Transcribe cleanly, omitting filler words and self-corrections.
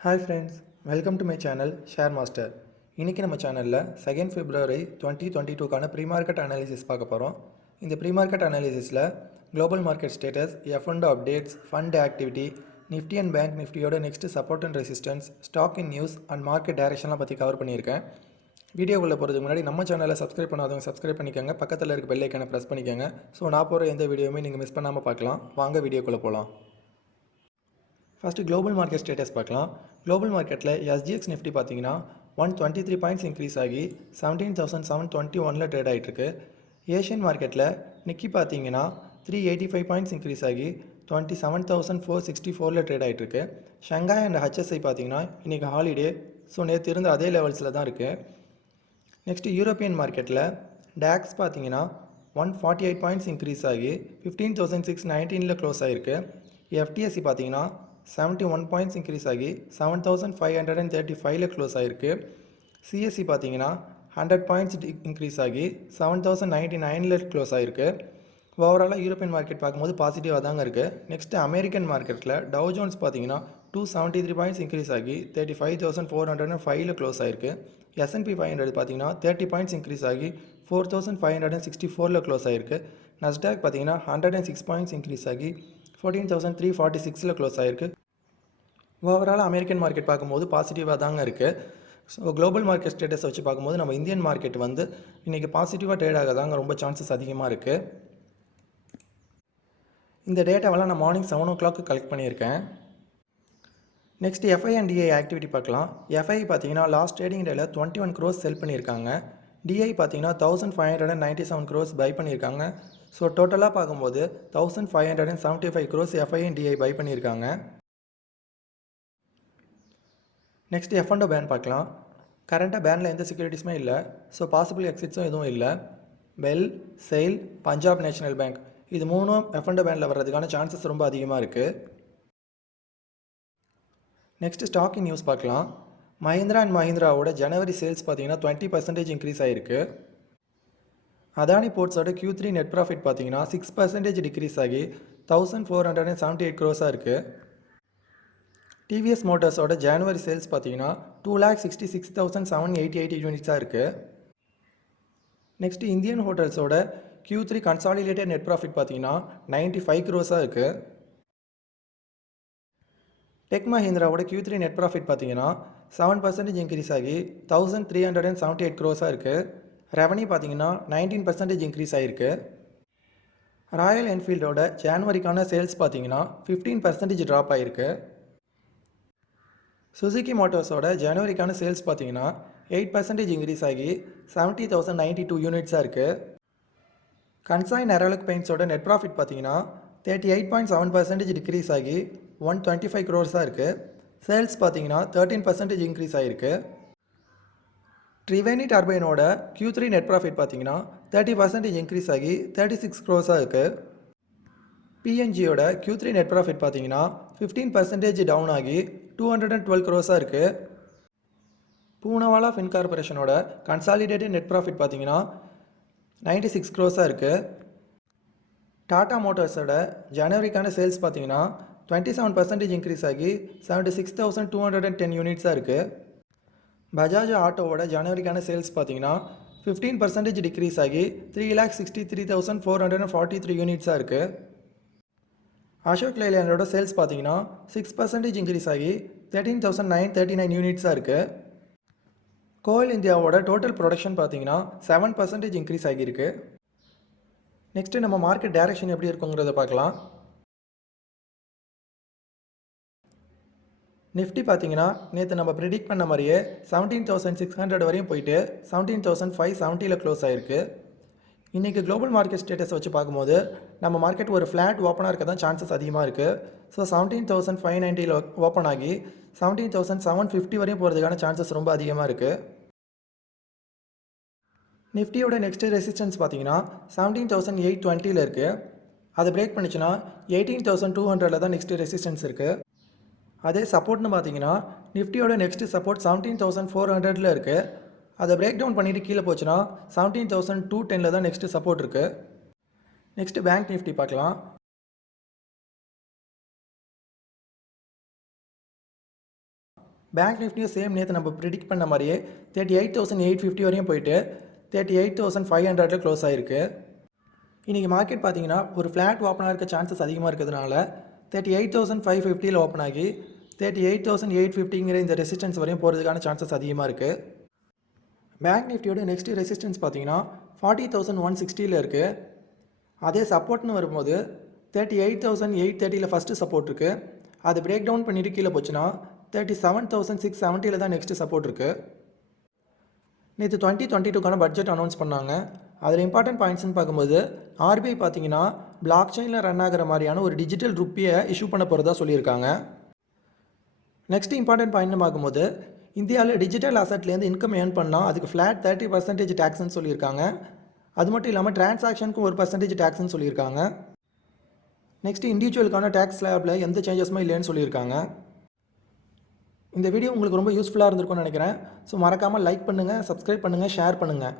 Hi friends, welcome to my channel Share Master. இன்னைக்கு நம்ம சேனலில் 2nd February 2022 ப்ரீ-மார்க்கெட் அனாலிசிஸ் பார்க்க போகிறோம். இந்த ப்ரீ-மார்க்கெட் அனாலிசிஸில் global market status, F&O updates, fund activity, Nifty and bank நிஃப்டியோட next support and resistance, stock in news and market டைரக்ஷன்லாம் பற்றி கவர் பண்ணியிருக்கேன். வீடியோக்குள்ளே போகிறதுக்கு முன்னாடி நம்ம சேனலை சப்ஸ்கிரைப் பண்ணாதவங்க சப்ஸ்கிரைப் பண்ணிக்கோங்க, பக்கத்தில் இருக்க பெல் ஐக்கானை ப்ரெஸ் பண்ணிக்கோங்க. ஸோ நான் போகிற எந்த வீடியோவுமே நீங்கள் மிஸ் பண்ணாமல் பார்க்கலாம். வாங்க வீடியோக்குள்ளே போகலாம். ஃபஸ்ட்டு குளோபல் மார்க்கெட் ஸ்டேட்டஸ் பார்க்கலாம். குளோபல் மார்க்கெட்டில் எஸ்ஜிஎக்ஸ் நிஃப்டி பார்த்தீங்கன்னா 123 பாயிண்ட்ஸ் இன்க்ரீஸ் ஆகி 17,721 ட்ரேட் ஆகிட்டுருக்கு. ஏஷியன் மார்க்கெட்டில் நிக்கி பார்த்தீங்கன்னா 385 பாயிண்ட்ஸ் இன்க்ரீஸ் ஆகி 27,464 ட்ரேட் ஆகிட்டுருக்கு. ஷங்காய் அண்ட் ஹச்எஸ்ஐ பார்த்தீங்கன்னா இன்றைக்கி ஹாலிடே, ஸோ நேற்று இருந்த அதே லெவல்ஸில் தான் இருக்குது. நெக்ஸ்ட்டு யூரோப்பியன் மார்க்கெட்டில் டாக்ஸ் பார்த்தீங்கன்னா 148 பாயிண்ட்ஸ் இன்க்ரீஸ் ஆகி 15,619 க்ளோஸ் ஆகிருக்கு. எஃப்டிஎஸ்சி பார்த்தீங்கன்னா 71 பாயிண்ட்ஸ் இன்க்ரீஸ் ஆகி 7,535 க்ளோஸ் ஆகிருக்கு. சிஎஸ்சி பார்த்தீங்கன்னா 100 பாயிண்ட்ஸ் இன்க்ரீஸ் ஆகி 7,099 க்ளோஸ் ஆகிருக்கு. ஓவராலாக யூரோப்பியன் மார்க்கெட் பார்க்கும்போது பாசிட்டிவாக தாங்க இருக்குது. நெக்ஸ்ட்டு அமெரிக்கன் மார்க்கெட்டில் டவ் ஜோன்ஸ் பார்த்தீங்கன்னா 273 பாயிண்ட்ஸ் இன்க்ரீஸ் ஆகி 35,405 க்ளோஸ் ஆகிருக்கு. S&P 500 பார்த்தீங்கன்னா 30 பாயிண்ட்ஸ் இன்க்ரீஸ் ஆகி 4,564 க்ளோஸ் ஆகிருக்கு. நஸ்டாக் பார்த்தீங்கன்னா 106 பாயிண்ட்ஸ் இன்க்ரீஸ் ஆகி 14,346 க்ளோஸ் ஆகிருக்கு. ஓவரால் அமெரிக்கன் மார்க்கெட் பார்க்கும்போது பாசிட்டிவாக தாங்க இருக்குது. ஸோ குளோபல் மார்க்கெட் ஸ்டேட்டஸை வச்சு பார்க்கும்போது நம்ம இந்தியன் மார்க்கெட் வந்து இன்றைக்கி பாசிட்டிவாக ட்ரேட் ஆக தாங்க ரொம்ப சான்சஸ் அதிகமாக இருக்குது. இந்த டேட்டாவெல்லாம் நான் மார்னிங் 7 o'clock கலெக்ட் பண்ணியிருக்கேன். Next FI and DI activity பார்க்கலாம். எஃப்ஐ பார்த்தீங்கன்னா லாஸ்ட் ட்ரேடிங் டேயில் 21 crores செல் பண்ணியிருக்காங்க. டிஐ பார்த்தீங்கன்னா 1,597 crores பை பண்ணியிருக்காங்க. ஸோ டோட்டலாக பார்க்கும்போது 1,575 crores FI and DI buy பண்ணியிருக்காங்க. நெக்ஸ்ட் F&O பேன் பார்க்கலாம். கரண்ட்டாக பேனில் எந்த செக்யூரிட்டிஸுமே இல்லை, ஸோ பாசிபிள் எக்ஸிட்ஸும் எதுவும் இல்லை. Bell, sail, Punjab national bank இது மூணும் F&O பேனில் வர்றதுக்கான சான்சஸ் ரொம்ப அதிகமாக இருக்குது. நெக்ஸ்ட் ஸ்டாக் இன் நியூஸ் பார்க்கலாம். மஹிந்திரா அண்ட் மஹிந்திராவோட ஜனவரி சேல்ஸ் பார்த்தீங்கன்னா 20% இன்க்ரீஸ் ஆகிருக்கு. அதானி போர்ட்ஸோட Q3 நெட் ப்ராஃபிட் பார்த்தீங்கன்னா 6% டிக்ரீஸ் ஆகி 1,478 crores இருக்குது. டிவிஎஸ் மோட்டார்ஸோட ஜனவரி சேல்ஸ் பார்த்தீங்கன்னா 2,66,788 யூனிட்ஸாக இருக்குது. நெக்ஸ்ட்டு இந்தியன் ஹோட்டல்ஸோட Q3 கன்சாலிடேட்டட் நெட் ப்ராஃபிட் பார்த்தீங்கன்னா 95 crores இருக்குது. டெக் மஹிந்திராவோட Q3 நெட் ப்ராஃபிட் பார்த்தீங்கன்னா 7% இன்க்ரீஸ் ஆகி 1,378 crores இருக்குது. ரெவன்யூ பார்த்தீங்கன்னா 19% இன்க்ரீஸ் ஆகிருக்கு. ராயல் என்ஃபீல்டோட ஜான்வரிக்கான சேல்ஸ் பார்த்தீங்கன்னா 15% ட்ராப் ஆகிருக்கு. சுசுகி மோட்டார்ஸோட ஜனவரிக்கான சேல்ஸ் பார்த்தீங்கன்னா 8% இன்க்ரீஸ் ஆகி 70,092 யூனிட்ஸாக இருக்குது. கன்சாய் நெரலக் பெயிண்ட்ஸோட நெட் ப்ராஃபிட் பார்த்தீங்கன்னா 38.7% டிக்ரீஸ் ஆகி 125 crores இருக்குது. சேல்ஸ் பார்த்தீங்கன்னா 13% இன்க்ரீஸ் ஆகிருக்கு. ட்ரிவேணி டர்பைனோட Q3 நெட் ப்ராஃபிட் பார்த்தீங்கன்னா 30% இன்க்ரீஸ் ஆகி 36 crores இருக்குது. பிஎன்ஜியோட Q3 நெட் ப்ராஃபிட் பார்த்தீங்கன்னா 15% டவுன் ஆகி 212 crores இருக்குது. பூனாவாலா ஃபின் கார்பரேஷனோட கன்சாலிடேட்டட் நெட் ப்ராஃபிட் பார்த்தீங்கன்னா 96 crores இருக்குது. டாடா மோட்டார்ஸோட ஜனவரிக்கான சேல்ஸ் பார்த்தீங்கன்னா 27% இன்க்ரீஸ் ஆகி 76,210 யூனிட்ஸாக இருக்குது. பஜாஜ் ஆட்டோவோட ஜனவரிக்கான சேல்ஸ் பார்த்தீங்கன்னா 15% டிக்ரீஸ் ஆகி 3,63,443 யூனிட்ஸாக இருக்குது. அசோக் லைலேண்டோட சேல்ஸ் பார்த்தீங்கன்னா 6% இன்க்ரீஸ் ஆகி 13,939 யூனிட்ஸாக இருக்குது. கோல் இந்தியாவோட டோட்டல் ப்ரொடக்ஷன் பார்த்தீங்கன்னா 7% இன்க்ரீஸ் ஆகியிருக்கு. நெக்ஸ்ட்டு நம்ம மார்க்கெட் டைரக்ஷன் எப்படி இருக்குங்கிறத பார்க்கலாம். நிஃப்டி பார்த்தீங்கன்னா நேற்று நம்ம ப்ரிடிக்ட் பண்ண மாதிரியே 17,600 வரையும் போயிட்டு 17,570 க்ளோஸ் ஆகிருக்கு. இன்றைக்கி குளோபல் மார்க்கெட் ஸ்டேட்டஸ் வச்சு பார்க்கும்போது நம்ம மார்க்கெட் ஒரு ஃப்ளாட் ஓப்பனாக இருக்க தான் சான்சஸ் அதிகமாக இருக்குது. ஸோ 17,590 ஓப்பன் ஆகி 17,750 வரையும் போகிறதுக்கான சான்சஸ் ரொம்ப அதிகமாக இருக்குது. நிஃப்டியோட நெக்ஸ்ட் ரெசிஸ்டன்ஸ் பார்த்தீங்கன்னா 17,820 இருக்குது. அதை பிரேக் பண்ணிச்சுன்னா 18,200 தான் நெக்ஸ்ட் ரெசிஸ்டன்ஸ் இருக்குது. அதே சப்போர்ட்னு பார்த்தீங்கன்னா நிஃப்டியோட நெக்ஸ்ட் சப்போர்ட் 17,400 இருக்குது. அதை பிரேக் டவுன் பண்ணிவிட்டு கீழே போச்சுன்னா 17,210 தான் நெக்ஸ்ட்டு சப்போர்ட் இருக்குது. நெக்ஸ்ட்டு பேங்க் நிஃப்டி பார்க்கலாம். பேங்க் நிஃப்டியும் சேம் நேற்று நம்ம ப்ரிடிக்ட் பண்ண மாதிரியே 38,850 வரையும் போயிட்டு 38,500 க்ளோஸ் ஆகிருக்கு. இன்றைக்கி மார்க்கெட் பார்த்தீங்கன்னா ஒரு ஃப்ளாட் ஓப்பனாக இருக்க சான்சஸ் அதிகமாக இருக்கிறதுனால 38,550 ஓப்பன் ஆகி 38,850 இந்த ரெசிஸ்டன்ஸ் வரையும் போகிறதுக்கான சான்சஸ் அதிகமாக இருக்குது. பேங்க் நிஃப்டியோட நெக்ஸ்ட் ரெசிஸ்டன்ஸ் பார்த்தீங்கன்னா 40,160 இருக்குது. அதே சப்போர்ட்னு வரும்போது 38,830 ஃபஸ்ட்டு சப்போர்ட் இருக்குது. அது பிரேக் டவுன் பண்ணிவிட்டு கீழே போச்சுன்னா 37,670 தான் நெக்ஸ்ட்டு சப்போர்ட் இருக்குது. நேற்று 2022க்கான பட்ஜெட் அனௌன்ஸ் பண்ணாங்க. அதில் இம்பார்ட்டன்ட் பாயிண்ட்ஸ்னு பார்க்கும்போது ஆர்பிஐ பார்த்தீங்கன்னா பிளாக் செயினில் ரன் ஆகிற மாதிரியான ஒரு டிஜிட்டல் ருப்பியை இஷ்யூ பண்ண போகிறதா சொல்லியிருக்காங்க. நெக்ஸ்ட் இம்பார்ட்டன்ட் பாயிண்ட்னு பார்க்கும்போது இந்தியாவில் டிஜிட்டல் அசட்லேருந்து இன்கம் ஏர்ன் பண்ணால் அதுக்கு ஃப்ளாட் 30% டேக்ஸ்ன்னு சொல்லியிருக்காங்க. அது மட்டும் இல்லாமல் டிரான்சாக்ஷனுக்கும் 1% டேக்ஸ்ன்னு சொல்லியிருக்காங்க. நெக்ஸ்ட் இண்டிவிஜுவலுக்கான டேக்ஸ் ஸ்லாபில் எந்த சேஞ்சஸுமே இல்லைன்னு சொல்லியிருக்காங்க. இந்த வீடியோ உங்களுக்கு ரொம்ப யூஸ்ஃபுல்லாக இருந்திருக்கும்னு நினைக்கிறேன். ஸோ மறக்காமல் லைக் பண்ணுங்கள், சப்ஸ்கிரைப் பண்ணுங்கள், ஷேர் பண்ணுங்கள்.